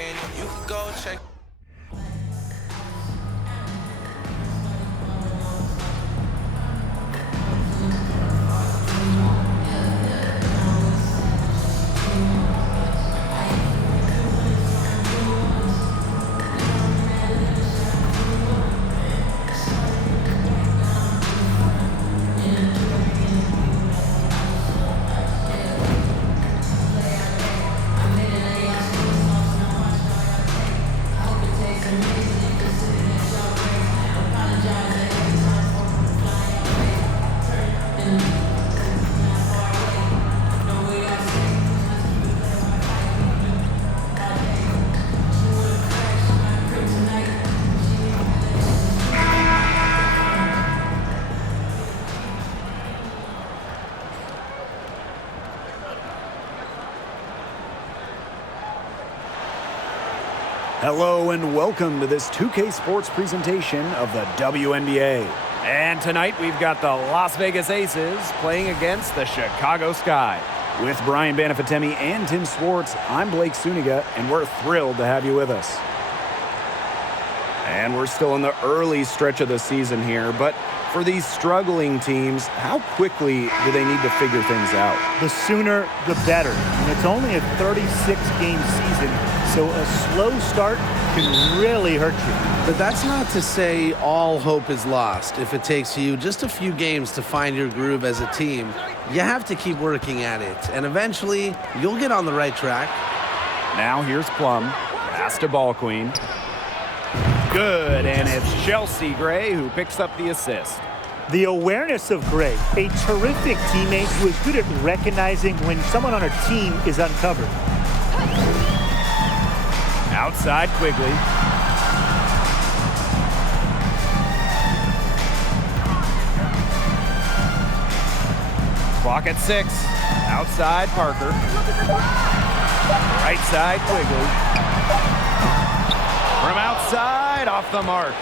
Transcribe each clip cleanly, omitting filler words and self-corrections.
opinion. You could go check. Hello and welcome to this 2K Sports presentation of the WNBA. And tonight we've got the Las Vegas Aces playing against the Chicago Sky. With Brian Banafitemi and Tim Swartz, I'm Blake Suniga, and we're thrilled to have you with us. And we're still in the early stretch of the season here, but for these struggling teams, how quickly do they need to figure things out? The sooner, the better. And it's only a 36-game season, so a slow start can really hurt you. But that's not to say all hope is lost. If it takes you just a few games to find your groove as a team, you have to keep working at it, and eventually you'll get on the right track. Now here's Plum, pass to Ball Queen. Good, and it's Chelsea Gray who picks up the assist. The awareness of Gray, a terrific teammate who is good at recognizing when someone on her team is uncovered. Outside Quigley. Clock at 6. Outside Parker. Right side Quigley. From outside, off the mark.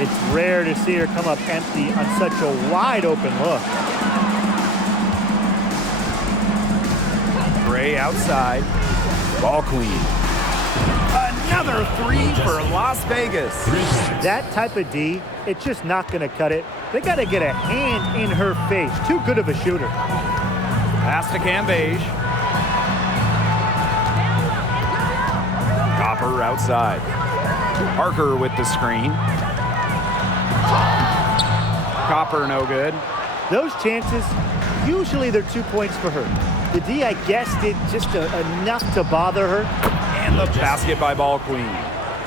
It's rare to see her come up empty on such a wide open look. Gray outside. Ball Queen. Another three for Las Vegas. That type of D, it's just not going to cut it. They got to get a hand in her face. Too good of a shooter. Pass to Cambage. Copper outside. Parker with the screen. Copper no good. Those chances, usually they're 2 points for her. The D, I guess, did just enough to bother her. And the basket by Ball Queen.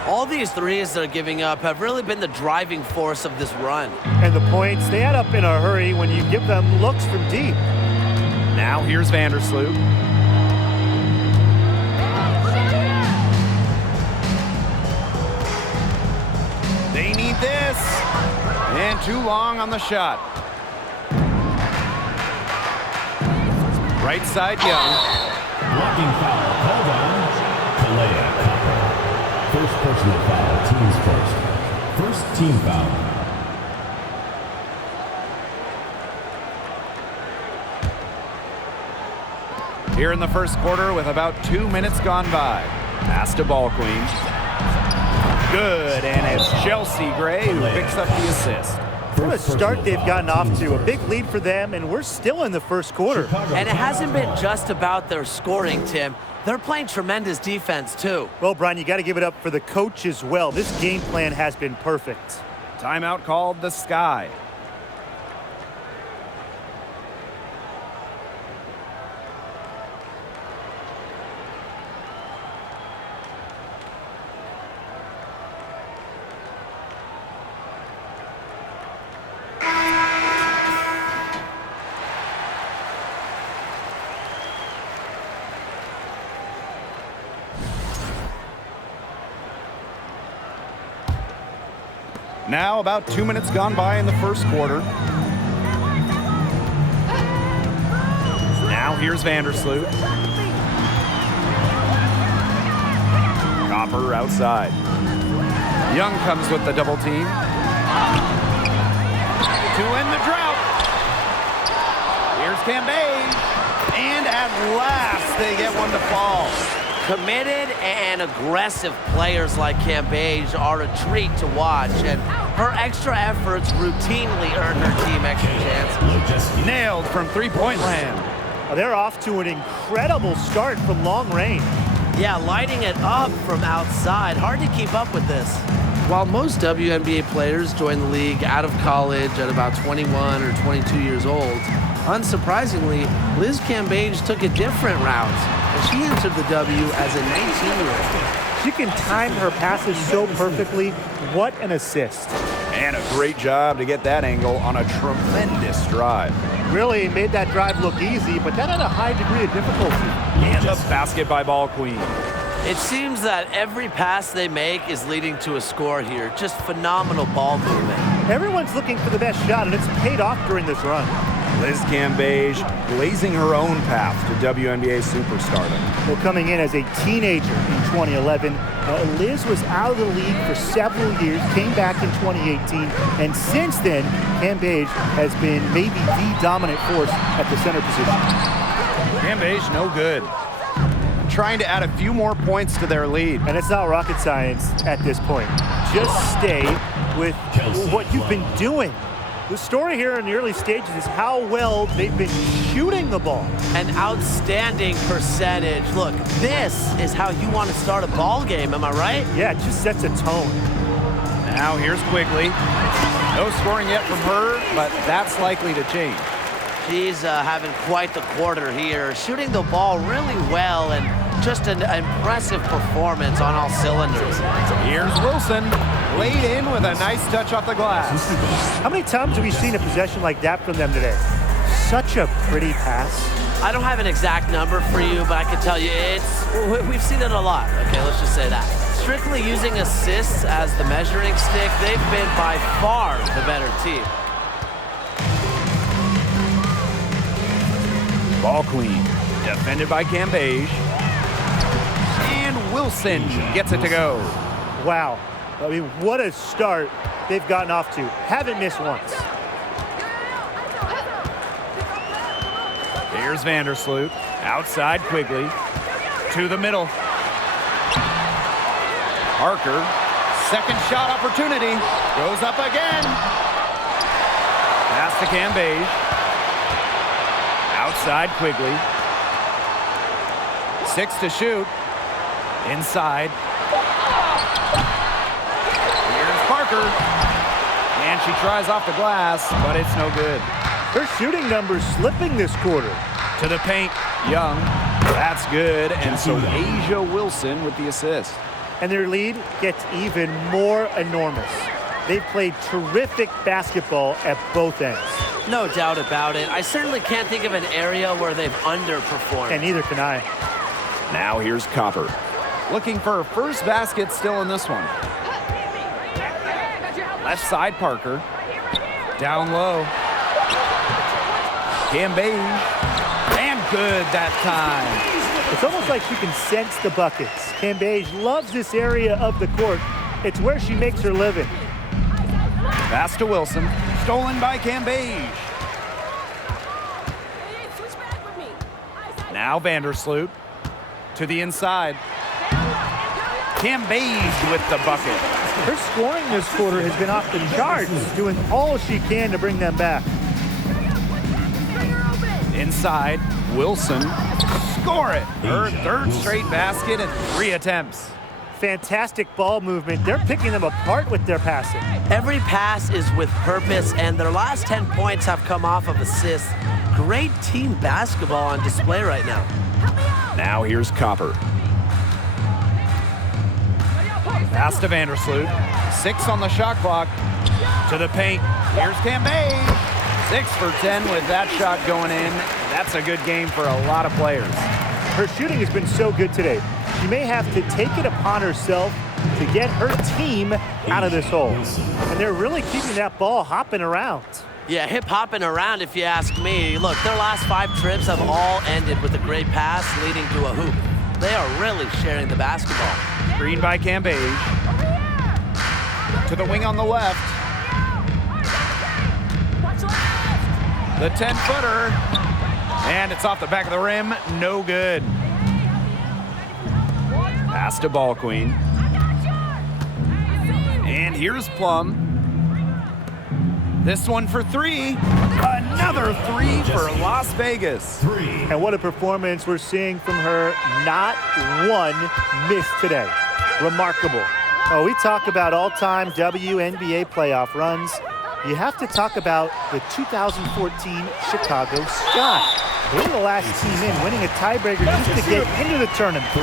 All these threes they're giving up have really been the driving force of this run. And the points, they add up in a hurry when you give them looks from deep. Now here's Vandersloot. They need this. And too long on the shot. Right side Young. Blocking foul called on Kalea Copper. First personal foul, team's first. First team foul. Here in the first quarter with about 2 minutes gone by. Pass to Ball Queen. Good, and it's Chelsea Gray who picks up the assist. What a start they've gotten off to. A big lead for them, and we're still in the first quarter. And it hasn't been just about their scoring, Tim. They're playing tremendous defense, too. Well, Brian, you got to give it up for the coach as well. This game plan has been perfect. Timeout called the Sky. Now about 2 minutes gone by in the first quarter. Now here's Vandersloot. Copper outside. Young comes with the double team. To end the drought. Here's Cambage. And at last they get one to fall. Committed and aggressive players like Cambage are a treat to watch, and her extra efforts routinely earn her team extra chances. Nailed from three-point land. They're off to an incredible start from long range. Yeah, lighting it up from outside. Hard to keep up with this. While most WNBA players join the league out of college at about 21 or 22 years old, unsurprisingly, Liz Cambage took a different route, and she entered the W as a 19-year-old. She can time her passes so perfectly. What an assist. And a great job to get that angle on a tremendous drive. Really made that drive look easy, but that had a high degree of difficulty. And a basket by Ball Queen. It seems that every pass they make is leading to a score here. Just phenomenal ball movement. Everyone's looking for the best shot, and it's paid off during this run. Liz Cambage blazing her own path to WNBA superstardom. Well, coming in as a teenager in 2011, Liz was out of the league for several years, came back in 2018, and since then, Cambage has been maybe the dominant force at the center position. Cambage, no good. Trying to add a few more points to their lead. And it's not rocket science at this point. Just stay with what you've been doing. The story here in the early stages is how well they've been shooting the ball. An outstanding percentage. Look, this is how you want to start a ball game, am I right? Yeah, it just sets a tone. Now here's Quigley. No scoring yet from her, but that's likely to change. She's having quite the quarter here, shooting the ball really well, and just an impressive performance on all cylinders. Here's Wilson, laid in with a nice touch off the glass. How many times have we seen a possession like that from them today? Such a pretty pass. I don't have an exact number for you, but I can tell you we've seen it a lot. Okay, let's just say that. Strictly using assists as the measuring stick, they've been by far the better team. Ball Queen, defended by Cambage. And Wilson gets it to go. Wow. I mean, what a start they've gotten off to. Haven't missed once. Here's Vandersloot. Outside Quigley. To the middle. Parker. Second shot opportunity. Goes up again. Pass to Cambage. Outside Quigley. 6 to shoot. Inside. Here's Parker. And she tries off the glass, but it's no good. Her shooting numbers slipping this quarter. To the paint, Young. That's good. And so Asia Wilson with the assist. And their lead gets even more enormous. They've played terrific basketball at both ends. No doubt about it. I certainly can't think of an area where they've underperformed. And neither can I. Now here's Copper. Looking for her first basket still in this one. Left side Parker. Down low. Cambage. And good that time. It's almost like she can sense the buckets. Cambage loves this area of the court. It's where she makes her living. Pass to Wilson. Stolen by Cambage. Now Vandersloot. To the inside. Cambage with the bucket. Her scoring this quarter has been off the charts, doing all she can to bring them back. Inside, Wilson. Score it. Her third straight basket in 3 attempts. Fantastic ball movement. They're picking them apart with their passing. Every pass is with purpose, and their last 10 points have come off of assists. Great team basketball on display right now. Now here's Copper. Pass to Vandersloot. 6 on the shot clock. To the paint. Here's Cambage. 6 for 10 with that shot going in. That's a good game for a lot of players. Her shooting has been so good today. She may have to take it upon herself to get her team out of this hole. And they're really keeping that ball hopping around. Yeah, hip-hopping around if you ask me. Look, their last 5 trips have all ended with a great pass leading to a hoop. They are really sharing the basketball. Screen by Cambage. To the wing on the left. The 10-footer. And it's off the back of the rim. No good. Pass to Ball Queen. And here's Plum. This one for three. Another three for Las Vegas. And what a performance we're seeing from her. Not one miss today. Remarkable. Oh, we talk about all-time WNBA playoff runs. You have to talk about the 2014 Chicago Sky. They were the last team in, winning a tiebreaker just to get into the tournament. She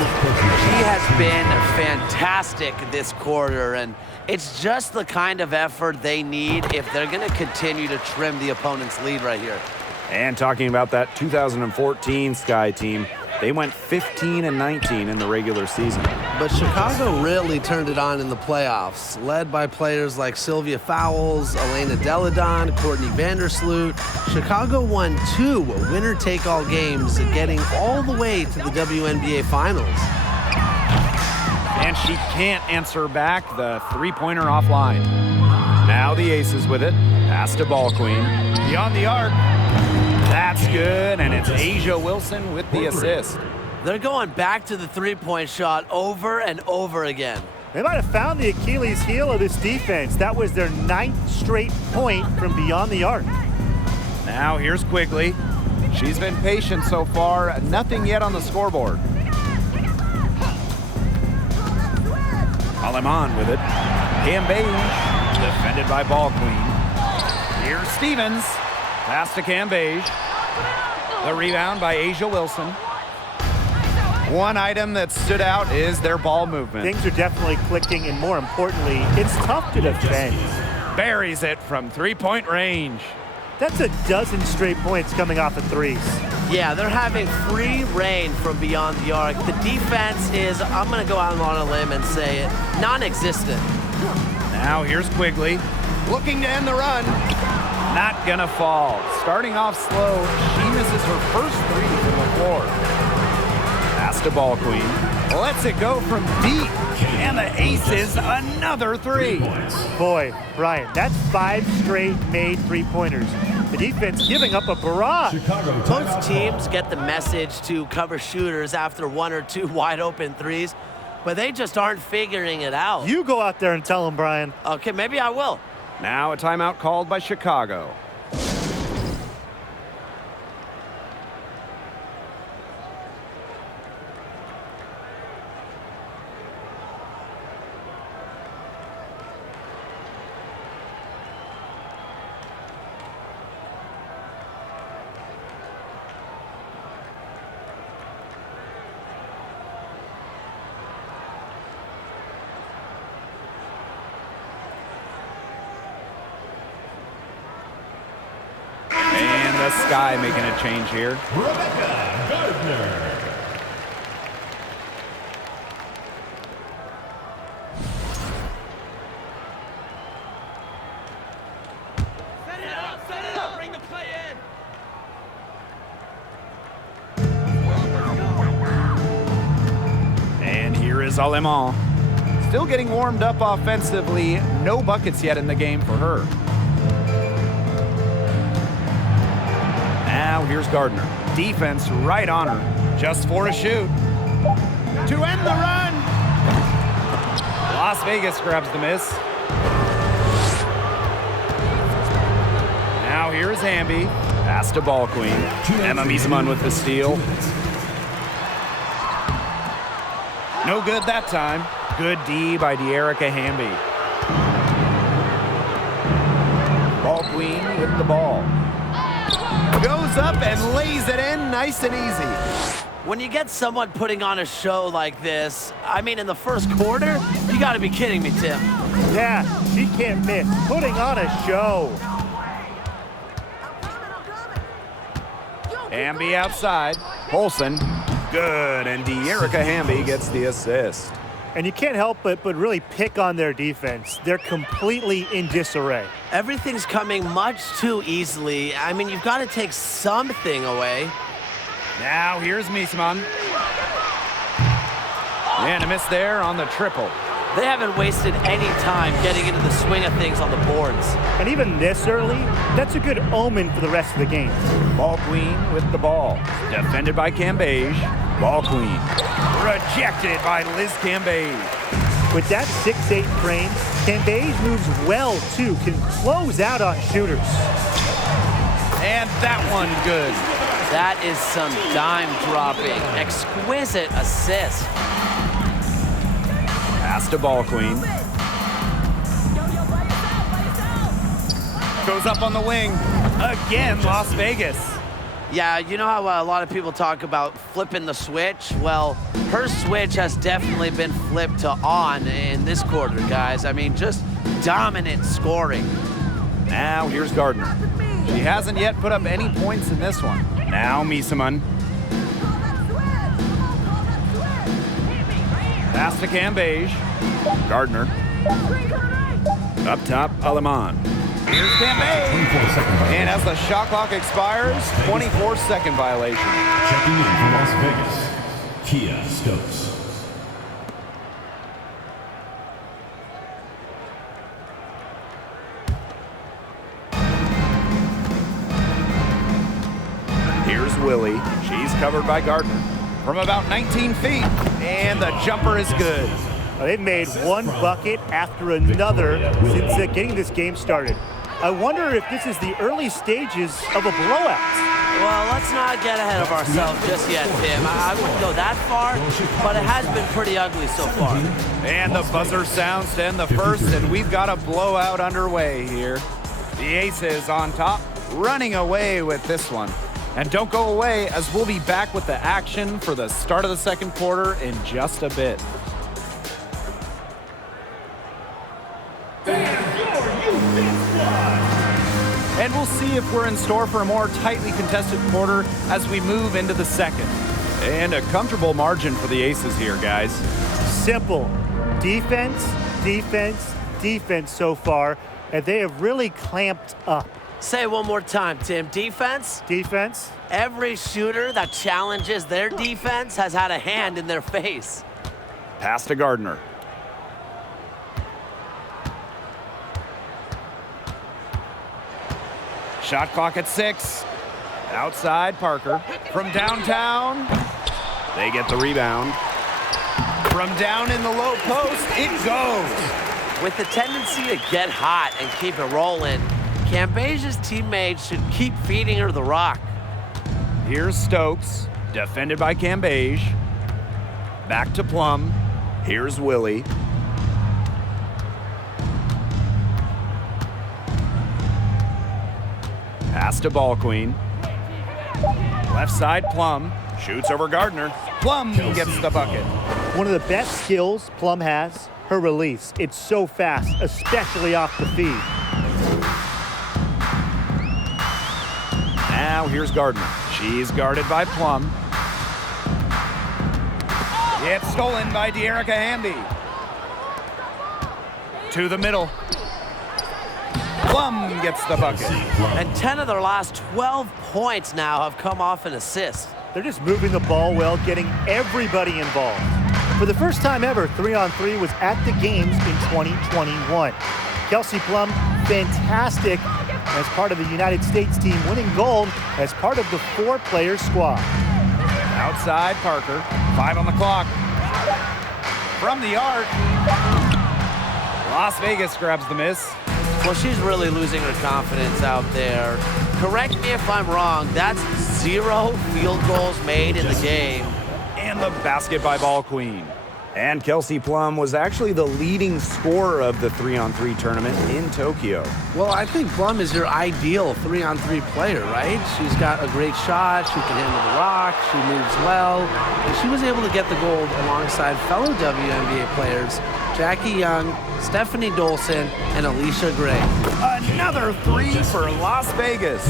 has been fantastic this quarter, and it's just the kind of effort they need if they're going to continue to trim the opponent's lead right here. And talking about that 2014 Sky team, they went 15-19 in the regular season. But Chicago really turned it on in the playoffs, led by players like Sylvia Fowles, Elena Deladon, Courtney Vandersloot. Chicago won 2 winner-take-all games, getting all the way to the WNBA Finals. And she can't answer back the three-pointer offline. Now the Aces with it. Pass to Ball Queen. Beyond the arc. That's good, and it's Asia Wilson with the assist. They're going back to the three-point shot over and over again. They might have found the Achilles heel of this defense. That was their 9th straight point from beyond the arc. Now here's Quigley. She's been patient so far. Nothing yet on the scoreboard. Aleman with it. Cambage, defended by Ball Queen. Here's Stevens. Pass to Cambage. The rebound by Asia Wilson. One item that stood out is their ball movement. Things are definitely clicking, and more importantly, it's tough to defend. Buries it from three-point range. That's a dozen straight points coming off of threes. Yeah, they're having free reign from beyond the arc. The defense is, I'm going to go out on a limb and say it, non-existent. Now here's Quigley, looking to end the run. Not gonna fall. Starting off slow, she misses her first three from the floor. Pass to Ball Queen. Lets it go from deep. And the Aces, another three. Boy, Brian, that's 5 straight made three-pointers. The defense giving up a barrage. Most teams get the message to cover shooters after 1 or 2 wide-open threes, but they just aren't figuring it out. You go out there and tell them, Brian. Okay, maybe I will. Now a timeout called by Chicago. The Sky making a change here. Rebecca Gardner. Set it up, bring the play in. And here is Aleman. Still getting warmed up offensively. No buckets yet in the game for her. Now here's Gardner. Defense right on her. Just for a shoot. To end the run. Las Vegas grabs the miss. Now here's Hamby. Pass to Ball Queen. Emma Miesemann with the steal. No good that time. Good D by De'Erica Hamby. Ball Queen with the ball. Goes up and lays it in nice and easy. When you get someone putting on a show like this, I mean, in the first quarter, you got to be kidding me, Tim. Yeah, she can't miss. Putting on a show. Hamby outside. Olsen. Good, and De'Erica Hamby gets the assist. And you can't help but really pick on their defense. They're completely in disarray. Everything's coming much too easily. I mean, you've got to take something away. Now here's Miesemann. And a miss there on the triple. They haven't wasted any time getting into the swing of things on the boards. And even this early, that's a good omen for the rest of the game. Ball queen with the ball. Defended by Cambage. Ball queen. Rejected by Liz Cambage. With that 6'8" frame, Cambage moves well, too, can close out on shooters. And that one good. That is some dime dropping. Exquisite assist. Pass to ball queen. Goes up on the wing. Again, Las Vegas. Yeah, you know how a lot of people talk about flipping the switch? Well, her switch has definitely been flipped to on in this quarter, guys. I mean, just dominant scoring. Now here's Gardner. She hasn't yet put up any points in this one. Now Misaman. Pass to Cambage. Gardner. Up top, Aleman. Here's Cambage. And as the shot clock expires, 24-second violation. Checking in from Las Vegas, Kia Stokes. Here's Willie. She's covered by Gardner. From about 19 feet, and the jumper is good. They've made one bucket after another since getting this game started. I wonder if this is the early stages of a blowout. Well, let's not get ahead of ourselves just yet, Tim. I wouldn't go that far, but it has been pretty ugly so far. And the buzzer sounds to end the first, and we've got a blowout underway here. The Aces on top, running away with this one. And don't go away, as we'll be back with the action for the start of the second quarter in just a bit. And we'll see if we're in store for a more tightly contested quarter as we move into the second. And a comfortable margin for the Aces here, guys. Simple. Defense, defense, defense so far, and they have really clamped up. Say it one more time, Tim. Defense? Defense. Every shooter that challenges their defense has had a hand in their face. Pass to Gardner. Shot clock at 6. Outside, Parker. From downtown, they get the rebound. From down in the low post, it goes. With the tendency to get hot and keep it rolling, Cambage's teammates should keep feeding her the rock. Here's Stokes, defended by Cambage. Back to Plum. Here's Willie. Pass to Ball Queen. Left side, Plum. Shoots over Gardner. Plum gets the bucket. One of the best skills Plum has, her release. It's so fast, especially off the feed. Now here's Gardner. She's guarded by Plum. It's stolen by De'Erica Hamby. To the middle. Plum gets the bucket. And 10 of their last 12 points now have come off an assist. They're just moving the ball well, getting everybody involved. For the first time ever, 3-on-3 was at the games in 2021. Kelsey Plum, fantastic as part of the United States team, winning gold as part of the 4-player squad. Outside, Parker. 5 on the clock. From the arc. Las Vegas grabs the miss. Well, she's really losing her confidence out there. Correct me if I'm wrong, that's 0 field goals made in the game. And the basket by Ball Queen. And Kelsey Plum was actually the leading scorer of the 3-on-3 tournament in Tokyo. Well, I think Plum is your ideal 3-on-3 player, right? She's got a great shot, she can handle the rock, she moves well, and she was able to get the gold alongside fellow WNBA players Jackie Young, Stephanie Dolson, and Alicia Gray. Another 3 for Las Vegas.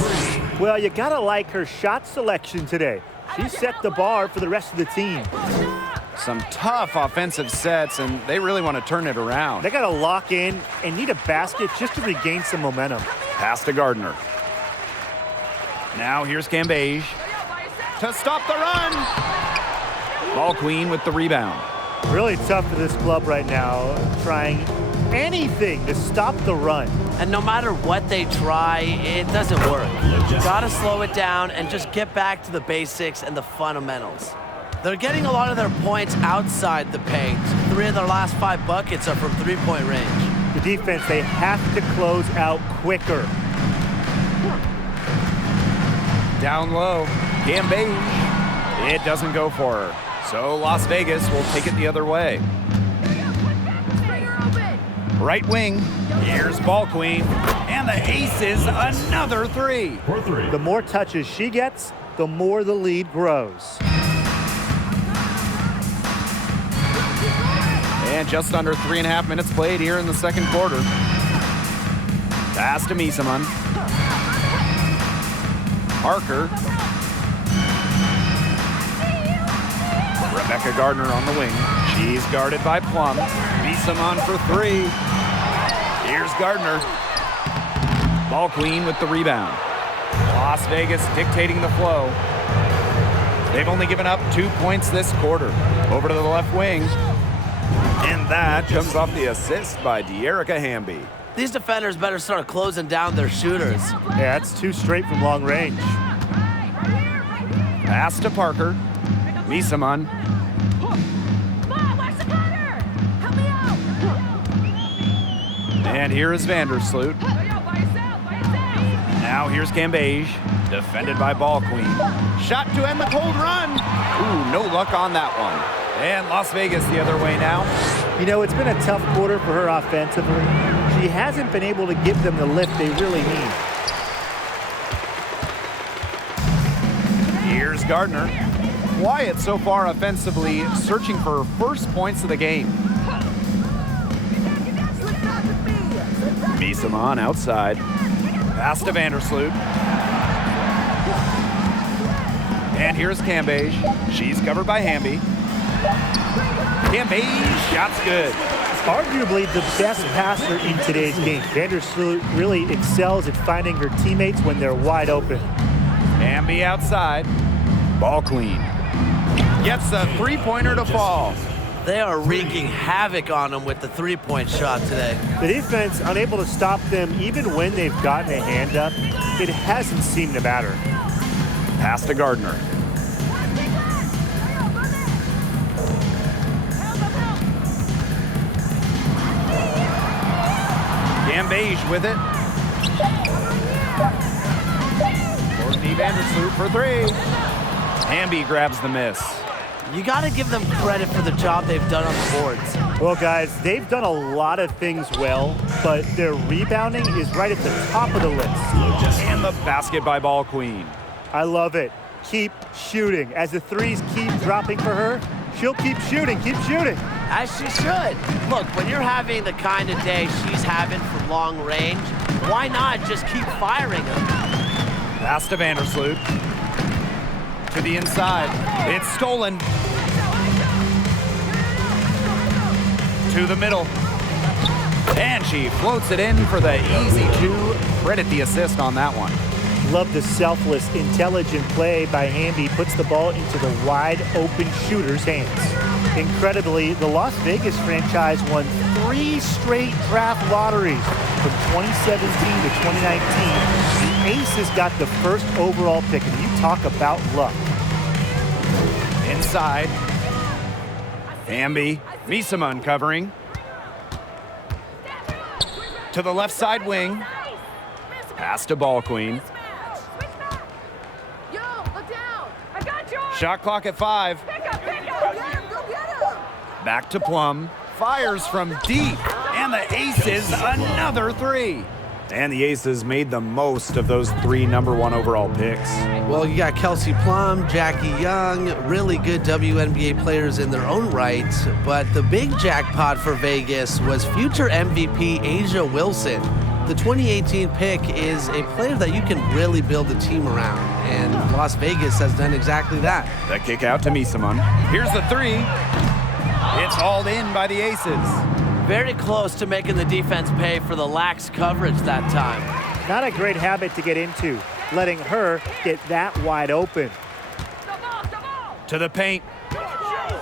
Well, you gotta like her shot selection today. She set the bar for the rest of the team. Some tough offensive sets, and they really want to turn it around. They gotta lock in and need a basket just to regain some momentum. Pass to Gardner. Now here's Cambage to stop the run. Ball Queen with the rebound. Really tough for this club right now, trying anything to stop the run. And no matter what they try, it doesn't work. You gotta slow it down and just get back to the basics and the fundamentals. They're getting a lot of their points outside the paint. 3 of their last 5 buckets are from three-point range. The defense, they have to close out quicker. Down low, Gambage. It doesn't go for her. So Las Vegas will take it the other way. Right wing, here's Ball Queen, and the Aces another 3. For 3. The more touches she gets, the more the lead grows. And just under 3.5 minutes played here in the second quarter. Pass to Misaman. Parker. Rebecca Gardner on the wing. She's guarded by Plum. Misaman for 3. Here's Gardner. Ball Queen with the rebound. Las Vegas dictating the flow. They've only given up 2 points this quarter. Over to the left wing. And that comes off the assist by De'Erica Hamby. These defenders better start closing down their shooters. Yeah, that's 2 straight from long range. Pass to Parker. Misaman. And here is Vandersloot. Now here's Cambage, defended by Ball Queen. Shot to end the cold run. Ooh, no luck on that one. And Las Vegas the other way now. You know, it's been a tough quarter for her offensively. She hasn't been able to give them the lift they really need. Here's Gardner. Quiet so far offensively, searching for her first points of the game. Misaman outside. Pass to Vandersloot. And here's Cambage. She's covered by Hamby. Cambage, shot's good. Arguably the best passer in today's game. Vandersloot really excels at finding her teammates when they're wide open. Hamby outside. Ball Queen. Gets a three-pointer to fall. They are wreaking havoc on them with the three-point shot today. The defense unable to stop them even when they've gotten a hand up. It hasn't seemed to matter. Pass to Gardner. Gambage with it. Courtney Vandersloot for 3. Hamby grabs the miss. You got to give them credit for the job they've done on the boards. Well, guys, they've done a lot of things well, but their rebounding is right at the top of the list. And the basket by Ball Queen. I love it. Keep shooting. As the threes keep dropping for her, she'll keep shooting, As she should. Look, when you're having the kind of day she's having from long range, why not just keep firing them? Pass to Vandersloot. To the inside. It's stolen. To the middle. And she floats it in for the easy 2. Credit the assist on that one. Love the selfless, intelligent play by Hamby. Puts the ball into the wide open shooter's hands. Incredibly, the Las Vegas franchise won 3 straight draft lotteries from 2017 to 2019. The Aces got the first overall pick, and you talk about luck. Inside. Hamby. Misaman covering. To the left side wing. Pass to Ball Queen. Shot clock at 5. Back to Plum. Fires from deep. And the Aces another 3. And the Aces made the most of those 3 #1 overall picks. Well, you got Kelsey Plum, Jackie Young, really good WNBA players in their own right. But the big jackpot for Vegas was future MVP Asia Wilson. The 2018 pick is a player that you can really build a team around, and Las Vegas has done exactly that. The kick out to Misaman. Here's the 3. It's hauled in by the Aces. Very close to making the defense pay for the lax coverage that time. Not a great habit to get into, letting her get that wide open. To the paint.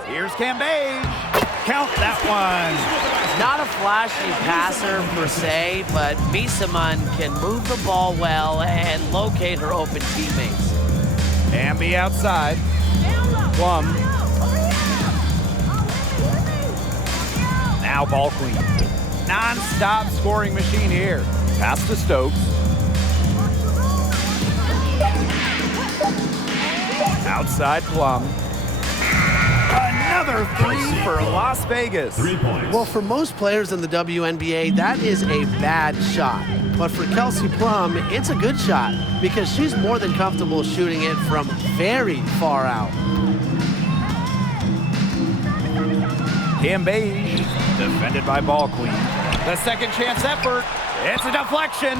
Here's Cambage. Count that one. Not a flashy passer per se, but Misaman can move the ball well and locate her open teammates. Ambi outside. Plum. Now ball queen. Non-stop scoring machine here. Pass to Stokes. Outside Plum. Another three for Las Vegas. 3 points. Well, for most players in the WNBA, that is a bad shot. But for Kelsey Plum, it's a good shot because she's more than comfortable shooting it from very far out. Cam Beige, defended by ball queen. The second chance effort. It's a deflection.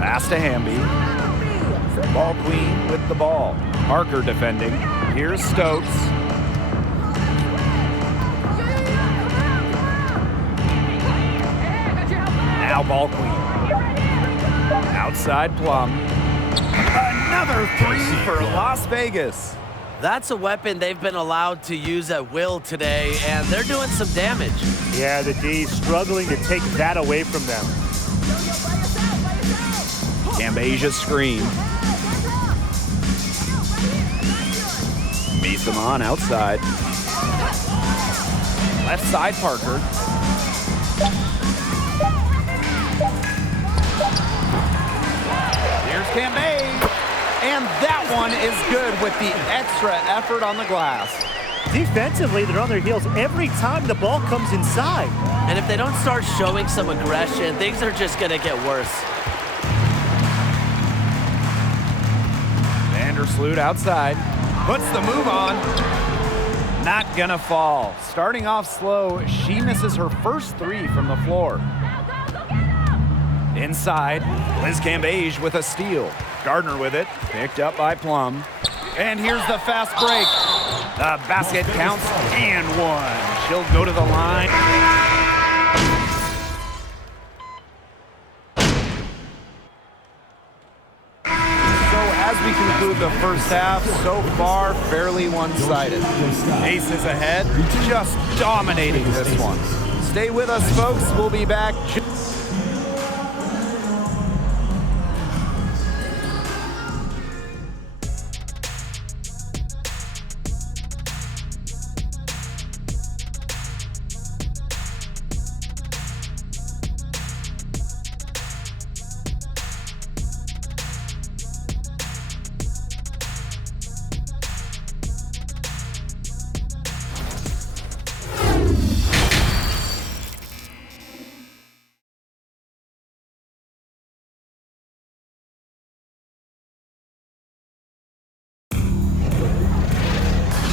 Pass to Hamby. Ball queen with the ball. Parker defending. Here's Stokes. Now ball queen. Outside Plum. Another three for Las Vegas. That's a weapon they've been allowed to use at will today, and they're doing some damage. Yeah, the D struggling to take that away from them. Cambasia screen. Meets them on outside. Left side Parker. Here's Cambage. And that one is good with the extra effort on the glass. Defensively, they're on their heels every time the ball comes inside. And if they don't start showing some aggression, things are just going to get worse. Vandersloot outside. Puts the move on. Not gonna fall. Starting off slow, she misses her first three from the floor. Inside, Liz Cambage with a steal. Gardner with it, picked up by Plum. And here's the fast break. The basket counts and one. She'll go to the line. As we conclude the first half, so far fairly one-sided. Aces ahead, just dominating this one. Stay with us, folks. We'll be back.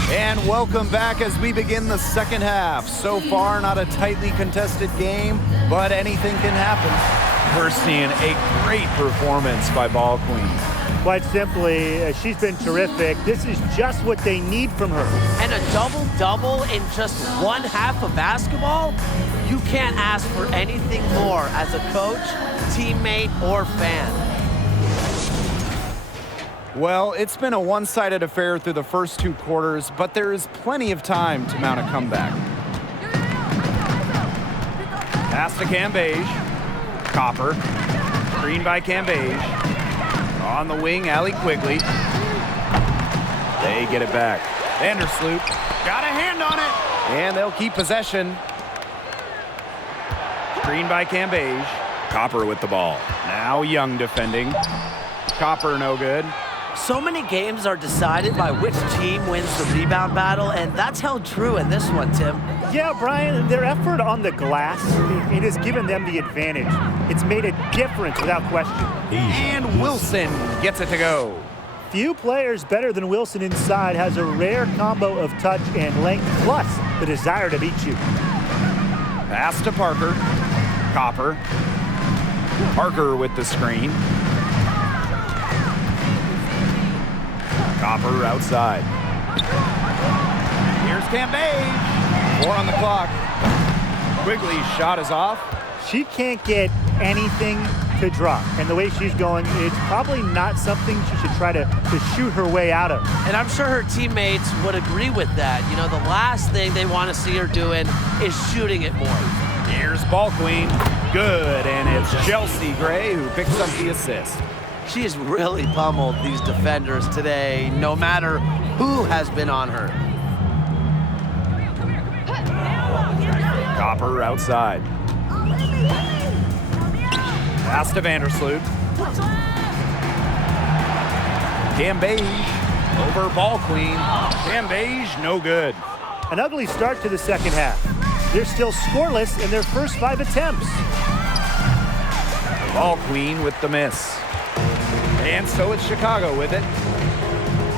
And welcome back as we begin the second half. So far, not a tightly contested game, but anything can happen. We're seeing a great performance by Ball Queen. Quite simply, she's been terrific. This is just what they need from her. And a double-double in just one half of basketball? You can't ask for anything more as a coach, teammate, or fan. Well, it's been a one-sided affair through the first two quarters, but there is plenty of time to mount a comeback. Pass to Cambage. Copper. Screen by Cambage. On the wing, Allie Quigley. They get it back. Vandersloot got a hand on it, and they'll keep possession. Screen by Cambage. Copper with the ball. Now Young defending. Copper no good. So many games are decided by which team wins the rebound battle, and that's held true in this one, Tim. Yeah, Brian, their effort on the glass, it has given them the advantage. It's made a difference without question. And Wilson gets it to go. Few players better than Wilson inside, has a rare combo of touch and length, plus the desire to beat you. Pass to Parker. Copper. Parker with the screen. Copper outside. Here's Cambage. 4 on the clock. Quigley's shot is off. She can't get anything to drop. And the way she's going, it's probably not something she should try to shoot her way out of. And I'm sure her teammates would agree with that. You know, the last thing they want to see her doing is shooting it more. Here's Ball Queen. Good, and it's Chelsea Gray who picks up the assist. She has really pummeled these defenders today, no matter who has been on her. Copper outside. Pass to Vandersloot. Cambage over Ball Queen. Cambage, no good. An ugly start to the second half. They're still scoreless in their first 5 attempts. Ball Queen with the miss. And so it's Chicago with it.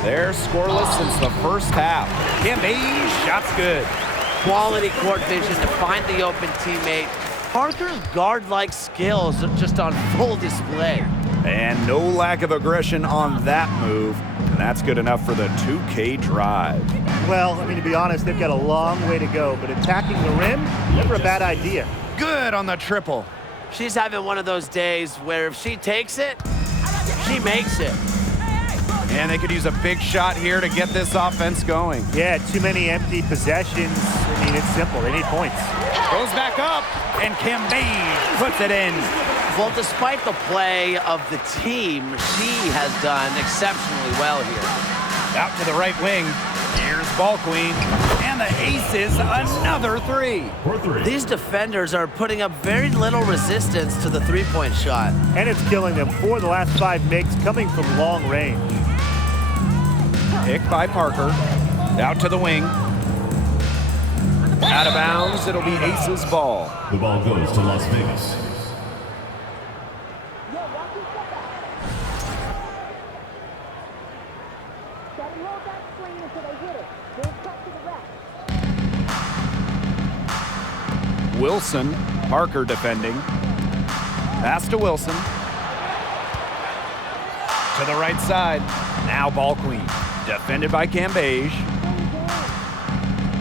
They're scoreless since the first half. Cambage, shot's good. Quality court vision to find the open teammate. Parker's guard-like skills are just on full display. And no lack of aggression on that move. And that's good enough for the 2K drive. Well, I mean, to be honest, they've got a long way to go, but attacking the rim, never a bad idea. Good on the triple. She's having one of those days where if she takes it, she makes it. And they could use a big shot here to get this offense going. Yeah, too many empty possessions. I mean, it's simple. They need points. Goes back up, and Cambage puts it in. Well, despite the play of the team, she has done exceptionally well here. Out to the right wing. Here's Ball Queen. And the aces, another three. For three. These defenders are putting up very little resistance to the three-point shot. And it's killing them. 4 of the last 5 makes coming from long range. Pick by Parker. Out to the wing. Out of bounds, it'll be Aces ball. The ball goes to Las Vegas. Wilson, Parker defending. Pass to Wilson. To the right side. Now Ball Queen. Defended by Cambage.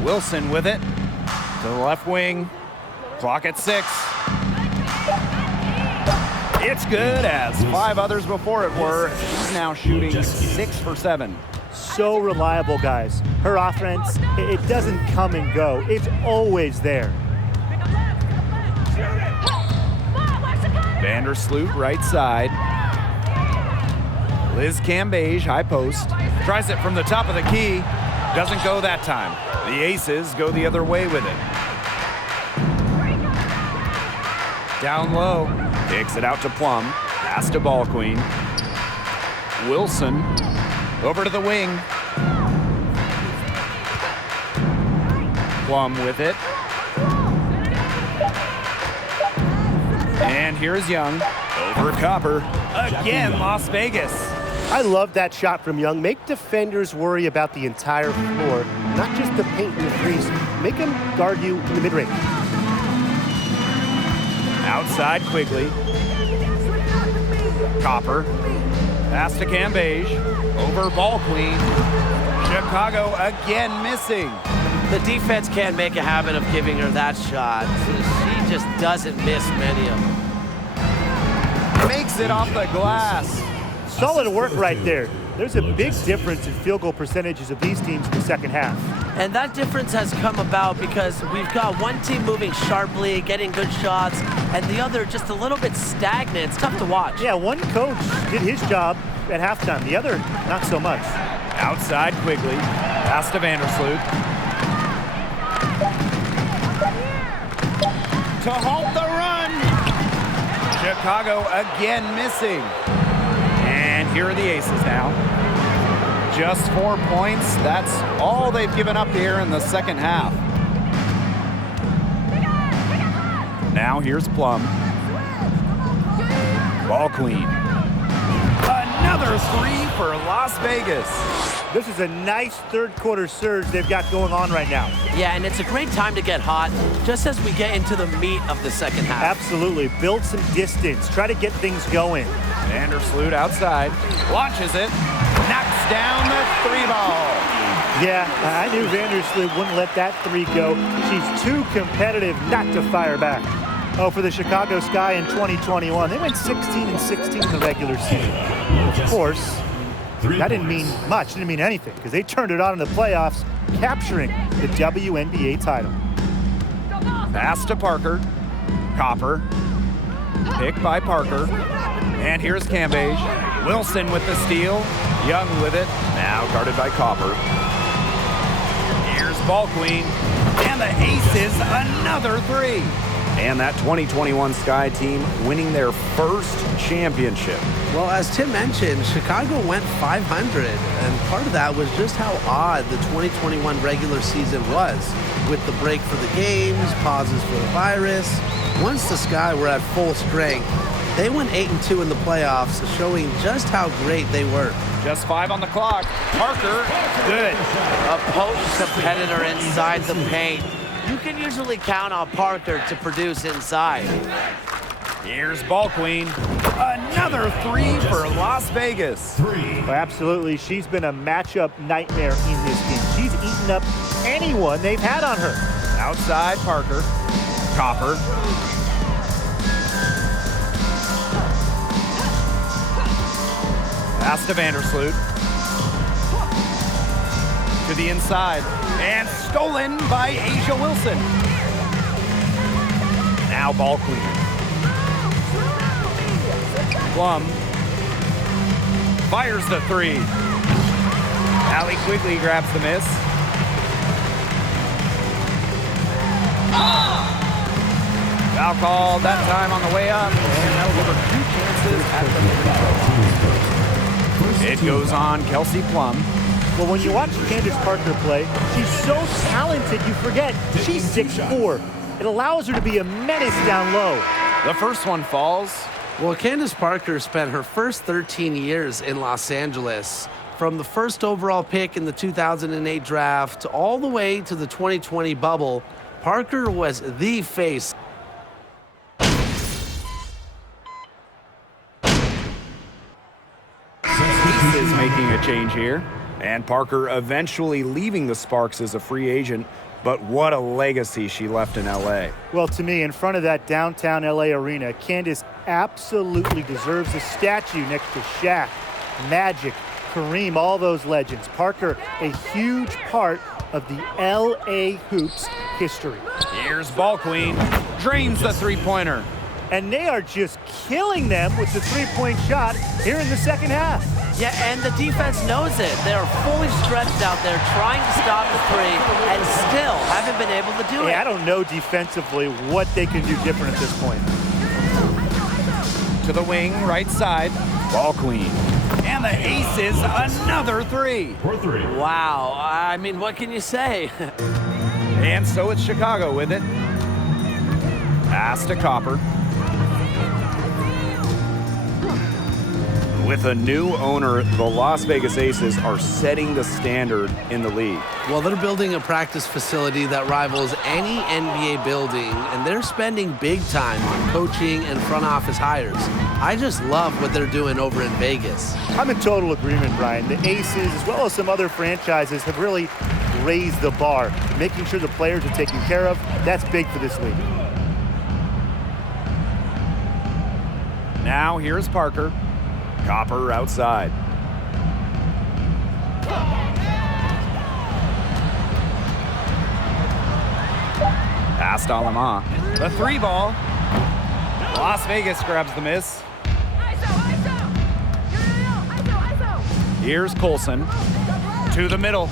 Wilson with it. To the left wing. Clock at 6. It's good, as 5 others before it were. She's now shooting 6 for 7. So reliable, guys. Her offense, it doesn't come and go. It's always there. Vandersloot, right side. Liz Cambage, high post. Tries it from the top of the key. Doesn't go that time. The Aces go the other way with it. Down low. Kicks it out to Plum. Pass to Ball Queen. Wilson. Over to the wing. Plum with it. And here's Young. Over Copper. Again, Las Vegas. I love that shot from Young. Make defenders worry about the entire floor, not just the paint and the threes. Make them guard you in the mid-range. Outside Quigley. Copper. Pass to Cambage. Over Ball Queen. Chicago again missing. The defense can't make a habit of giving her that shot. She just doesn't miss many of them. Makes it off the glass. Solid work right there. There's a big difference in field goal percentages of these teams in the second half. And that difference has come about because we've got one team moving sharply, getting good shots, and the other just a little bit stagnant. It's tough to watch. Yeah, one coach did his job at halftime. The other, not so much. Outside Quigley. Pass to Vandersloot. To halt the run. Chicago again missing. And here are the Aces now. Just 4 points. That's all they've given up here in the second half. Now here's Plum. Ball Queen. Another 3 for Las Vegas. This is a nice third quarter surge they've got going on right now. Yeah, and it's a great time to get hot just as we get into the meat of the second half. Absolutely. Build some distance. Try to get things going. Vandersloot outside. Launches it. Knocks down the 3 ball. Yeah, I knew Vandersloot wouldn't let that 3 go. She's too competitive not to fire back. Oh, for the Chicago Sky in 2021, they went 16-16 in the regular season. Of course, that didn't mean much, didn't mean anything, because they turned it on in the playoffs, capturing the WNBA title. Pass to Parker. Copper. Pick by Parker. And here's Cambage. Wilson with the steal. Young with it. Now guarded by Copper. Here's Ball Queen. And the aces, another three. And that 2021 Sky team winning their first championship. Well, as Tim mentioned, Chicago went 500, and part of that was just how odd the 2021 regular season was, with the break for the games, pauses for the virus. Once the Sky were at full strength, they went 8-2 in the playoffs, showing just how great they were. Just 5 on the clock. Parker, good. A potent competitor inside the paint. You can usually count on Parker to produce inside. Here's Ball Queen. Another three for Las Vegas. Well, absolutely. She's been a matchup nightmare in this game. She's eaten up anyone they've had on her. Outside Parker. Copper. Pass to Vandersloot. To the inside. And stolen by Asia Wilson. Now Ball Queen. Plum. Fires the three. Allie Quigley grabs the miss. Foul called that time on the way up. And that'll give her 2 chances at the free throw. It goes on Kelsey Plum. Well, when you watch Candace Parker play, she's so talented you forget she's 6'4". It allows her to be a menace down low. The first one falls. Well, Candace Parker spent her first 13 years in Los Angeles. From the first overall pick in the 2008 draft all the way to the 2020 bubble, Parker was the face. Is making a change here. And Parker eventually leaving the Sparks as a free agent, but what a legacy she left in LA. Well, to me, in front of that downtown LA arena, Candace absolutely deserves a statue next to Shaq, Magic, Kareem, all those legends. Parker, a huge part of the LA Hoops history. Here's Ball Queen. Drains the three-pointer. And they are just killing them with the three-point shot here in the second half. Yeah, and the defense knows it. They're fully stretched out there trying to stop the three and still haven't been able to do it. I don't know defensively what they can do different at this point. To the wing, right side. Ball Queen. And the aces, another three. For three. Wow, I mean, what can you say? And so it's Chicago with it. Pass to Copper. With a new owner, the Las Vegas Aces are setting the standard in the league. Well, they're building a practice facility that rivals any NBA building, and they're spending big time on coaching and front office hires. I just love what they're doing over in Vegas. I'm in total agreement, Brian. The Aces, as well as some other franchises, have really raised the bar, making sure the players are taken care of. That's big for this league. Now here's Parker. Copper outside. Pass to Alama. The three ball. Las Vegas grabs the miss. Here's Colson. To the middle.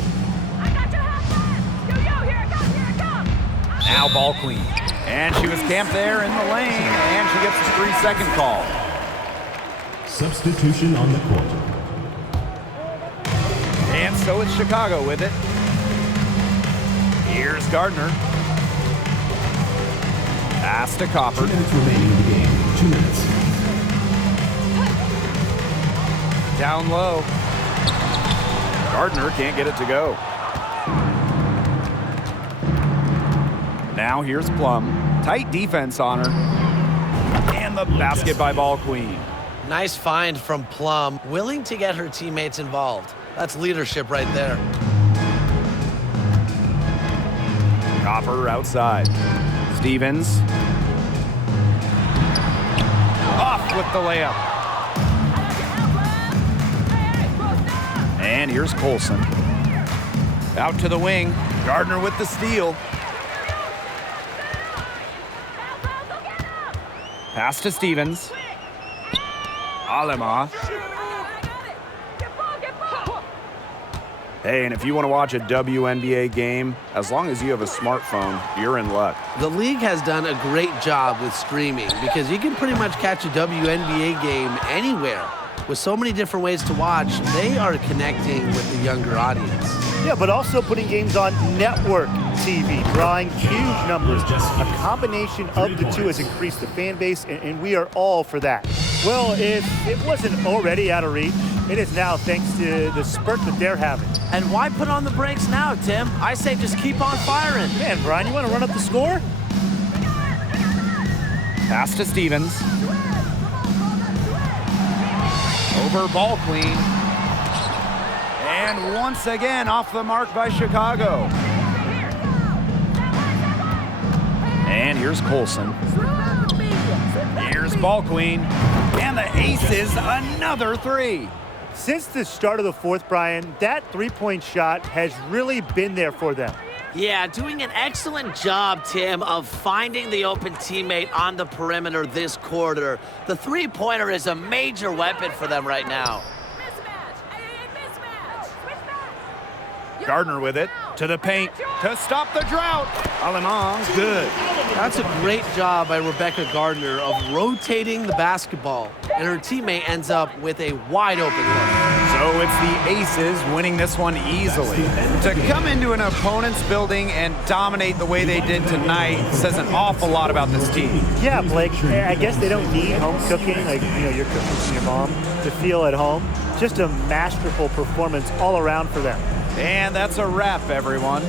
Now Ball Queen. And she was camped there in the lane, and she gets a 3-second call. Substitution on the court. And so it's Chicago with it. Here's Gardner. Pass to Copper. 2 minutes remaining in the game. 2 minutes. Down low. Gardner can't get it to go. Now here's Plum. Tight defense on her. And the basket by Ball Queen. Nice find from Plum, willing to get her teammates involved. That's leadership right there. Copper outside. Stevens. with the layup. And here's Colson. Out to the wing. Gardner with the steal. Pass to Stevens. Alema. Hey, and if you want to watch a WNBA game, as long as you have a smartphone, you're in luck. The league has done a great job with streaming because you can pretty much catch a WNBA game anywhere. With so many different ways to watch, they are connecting with the younger audience. Yeah, but also putting games on network TV, drawing huge numbers. A combination of the two has increased the fan base, and we are all for that. Well, if it wasn't already out of reach, it is now thanks to the spurt that they're having. And why put on the brakes now, Tim? I say just keep on firing. Man, Brian, you want to run up the score? Pass to Stevens. Over ball clean. And once again off the mark by Chicago. And here's Colson. Here's ball queen. And the Aces another three. Since the start of the fourth, Brian, that three-point shot has really been there for them. Yeah, doing an excellent job, Tim, of finding the open teammate on the perimeter this quarter. The three-pointer is a major weapon for them right now. Gardner with it to the paint to stop the drought. Alemans good. That's a great job by Rebecca Gardner of rotating the basketball, and her teammate ends up with a wide open look. So it's the Aces winning this one easily. To come into an opponent's building and dominate the way they did tonight says an awful lot about this team. Yeah, Blake, I guess they don't need home cooking, like, you're cooking from your mom, to feel at home. Just a masterful performance all around for them. And that's a wrap, everyone.